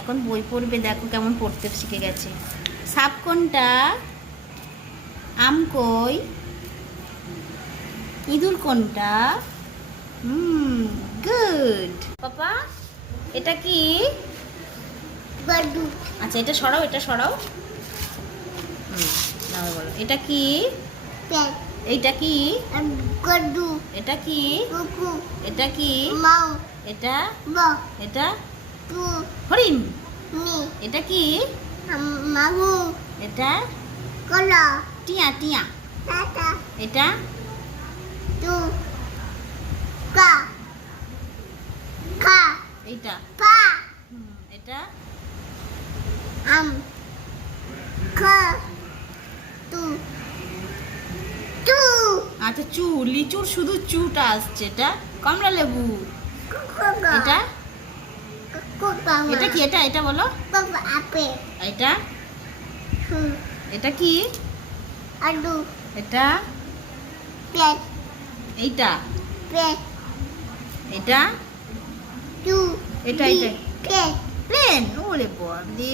এখন বই পড়বে। দেখো কেমন পড়তে শিখে গেছে। সাপ কোনটা? আম কই? ইঁদুর কোনটা? গুড। পাপা এটা কি? গডু আচ্ছা এটা সরাও, এটা সরাও। নাও বলো এটা কি? পেট এইটা কি? গডু এটা কি? কুকু এটা কি? মাউ এটা ব এটা টু হরিণ। নি এটা কি? মাগু এটা কলা টিয়া টিয়া। টাটা এটা টু কা খা এইটা পা এটা আম খা টু টু আচ্ছা চু, লিচুর শুধু চুটা আসছে। এটা কমলা লেবু। কোকো এটা কোকো এটা কি? এটা এটা বলো। কোকো আপেল এটা এটা কি? আলু এটা পেট এইটা পেট এটা টু এটা এটা পেট প্লেন। ওরে বাবা রে।